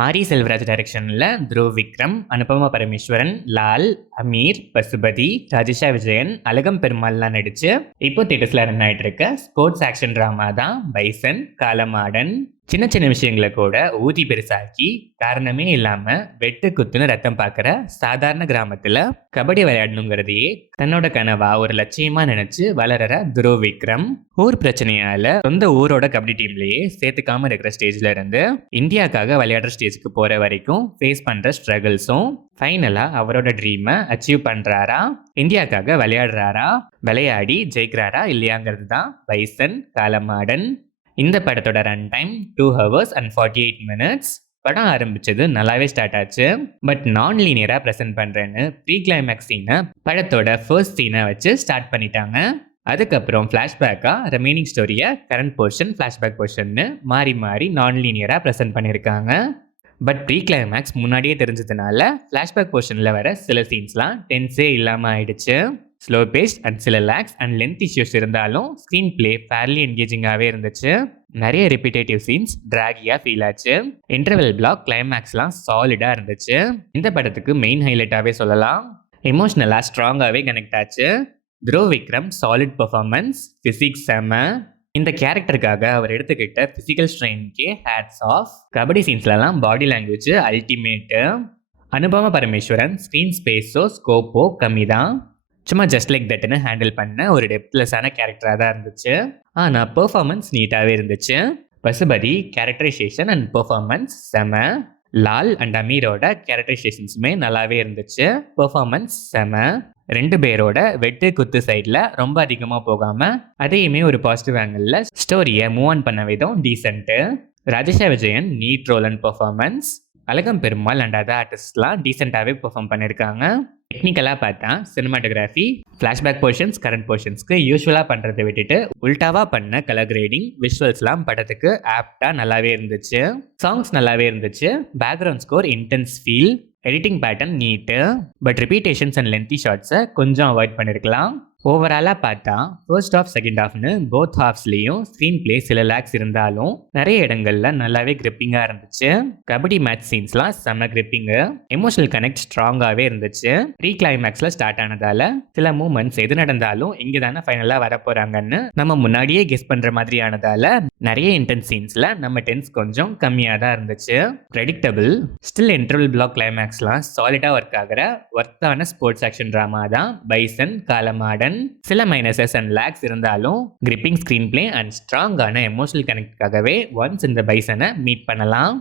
மாரி செல்வராஜ் டைரக்ஷன்ல த்ருவ் விக்ரம், அனுபமா பரமேஸ்வரன், லால், அமீர், பசுபதி, ராஜேஷா விஜயன், அழகம் பெருமாள்லாம் நடிச்சு இப்போ தியேட்டர்ஸ்ல ரன் ஆயிட்டு இருக்க ஸ்போர்ட்ஸ் ஆக்ஷன் டிராமா தான் பைசன் காலமாடன். சின்ன சின்ன விஷயங்களை கூட ஊதி பெருசாக்கி காரணமே இல்லாம வெட்டு குத்துன்னு ரத்தம் பார்க்குற சாதாரண கிராமத்துல கபடி விளையாடணுங்கிறதையே தன்னோட கனவா ஒரு லட்சியமா நினைச்சு வளர்ற துருவ் விக்ரம் ஊர் பிரச்சனையால சொந்த ஊரோட கபடி டீம்லயே சேர்த்துக்காம இருக்கிற ஸ்டேஜ்ல இருந்து இந்தியாக்காக விளையாடுற ஸ்டேஜ்க்கு போற வரைக்கும் ஃபேஸ் பண்ற ஸ்ட்ரகிள்ஸும் ஃபைனலா அவரோட ட்ரீமை அச்சீவ் பண்றாரா, இந்தியாக்காக விளையாடுறாரா, விளையாடி ஜெயிக்கிறாரா இல்லையாங்கிறது தான் பைசன் காலமாடன். இந்த படத்தோட run time 2 hours and 48 minutes. படம் ஆரம்பிச்சது நல்லாவே ஸ்டார்ட் ஆச்சு. பட் நான் லீனியரா ப்ரெசென்ட் பண்றேன்னு ப்ரீ கிளைமேக்ஸ் சீனை படத்தோட ஃபர்ஸ்ட் சீனை வச்சு ஸ்டார்ட் பண்ணிட்டாங்க. அதுக்கப்புறம் ஃப்ளாஷ்பேக்கா ரிமைனிங் ஸ்டோரியை கரண்ட் போர்ஷன் ஃப்ளாஷ்பேக் போர்ஷன்னு மாறி மாறி நான் லீனியரா ப்ரெசென்ட் பண்ணியிருக்காங்க. பட் ப்ரீ கிளைமேக்ஸ் முன்னாடியே தெரிஞ்சதுனால ஃப்ளாஷ்பேக் போர்ஷனில் வர சில சீன்ஸ்லாம் டென்ஸே இல்லாமல் ஆயிடுச்சு. ஸ்லோ பேஸ்ட் அண்ட் சில லேக்ஸ் அண்ட் லென்த் இஷ்யூஸ் இருந்தாலும் ஸ்க்ரீன் பிளே ஃபேர்லி என்கேஜிங்காகவே இருந்துச்சு. நிறைய ரிப்பீட்டேட்டிவ் சீன்ஸ் டிராகியாக ஃபீல் ஆச்சு. இன்டர்வெல் பிளாக் கிளைமேக்ஸ்லாம் சாலிடாக இருந்துச்சு. இந்த படத்துக்கு மெயின் ஹைலைட்டாகவே சொல்லலாம். எமோஷ்னலாக ஸ்ட்ராங்காகவே கனெக்ட் ஆச்சு. Dhruv Vikram solid performance, physics செம. இந்த கேரக்டருக்காக அவர் எடுத்துக்கிட்ட ஃபிசிக்கல் ஸ்ட்ரெயின்கே ஹேட்ஸ் ஆஃப். கபடி சீன்ஸ்லலாம் body language ultimate. Anupama Parameswaran screen ஸ்பேஸோ ஸ்கோப்போ கம்மி தான். சும்மா ஜஸ்ட் லைக் தட்னு ஹேண்டில் பண்ண ஒரு டெப்த்லெஸ்ஸான கேரக்டராக தான் இருந்துச்சு. ஆனால் பெர்ஃபார்மன்ஸ் நீட்டாகவே இருந்துச்சு. பசுபதி கேரக்டரைசேஷன் அண்ட் பெர்ஃபார்மன்ஸ் செம. லால் அண்ட் அமீரோட கேரக்டரைசேஷன்ஸுமே நல்லாவே இருந்துச்சு. பெர்ஃபார்மன்ஸ் செம. ரெண்டு பேரோட வெட்டு குத்து சைடில் ரொம்ப அதிகமாக போகாமல் அதையுமே ஒரு பாசிட்டிவ் ஆங்கிளில் ஸ்டோரியை மூவ் ஆன் பண்ண விதம் decent. Rajisha Vijayan neat role and performance. Azhagam Perumal and other ஆர்டிஸ்ட்லாம் டீசெண்டாகவே பெர்ஃபார்ம் பண்ணியிருக்காங்க. டெக்னிக்கலாக பார்த்தா சினிமாட்டோகிராஃபி ஃப்ளாஷ்பேக் போர்ஷன்ஸ் கரண்ட் போர்ஷன்ஸ்க்கு யூஸ்வலாக பண்ணுறதை விட்டுட்டு உல்டாவாக பண்ண கலர் கிரேடிங் விஷுவல்ஸ்லாம் படத்துக்கு ஆப்டாக நல்லாவே இருந்துச்சு. சாங்ஸ் நல்லாவே இருந்துச்சு. Background score intense feel. Editing pattern neat. But repetitions and lengthy ஷார்ட்ஸை கொஞ்சம் அவாய்ட் பண்ணியிருக்கலாம். ஓவராலாக பார்த்தா ஃபர்ஸ்ட் ஹாஃப் செகண்ட் ஹாஃப்னு போத் ஹாஃப்ஸ்லேயும் ஸ்க்ரீன் பிளே சில லேக்ஸ் இருந்தாலும் நிறைய இடங்கள்ல நல்லாவே கிரிப்பிங்காக இருந்துச்சு. கபடி மேட்ச் சீன்ஸ்லாம் செம்ம கிரிப்பிங்கு. எமோஷனல் கனெக்ட் ஸ்ட்ராங்காகவே இருந்துச்சு. ப்ரீ கிளைமேக்ஸில் ஸ்டார்ட் ஆனதால சில மூமெண்ட்ஸ் எது நடந்தாலும் இங்கே தானே ஃபைனலாக வரப்போகிறாங்கன்னு நம்ம முன்னாடியே கெஸ் பண்ணுற மாதிரி ஆனதால நிறைய இன்டென்ஸ் சீன்ஸில் நம்ம டென்ஸ் கொஞ்சம் கம்மியாக தான் இருந்துச்சு. ப்ரெடிக்டபிள். ஸ்டில் இன்டர்வல் பிளாக் கிளைமேக்ஸ்லாம் சாலிடாக ஒர்க் ஆகிற ஒர்த்தான ஸ்போர்ட்ஸ் ஆக்ஷன் ட்ராமா தான் பைசன் காலமாடன். சில மைனஸஸ் அண்ட் லேக்ஸ் இருந்தாலும் கிரிப்பிங் ஸ்க்ரீன் பிளே அண்ட் ஸ்ட்ராங்கான எமோஷனல் கனெக்டுக்காகவே ஒன்ஸ் இந்த பைசனை மீட் பண்ணலாம்.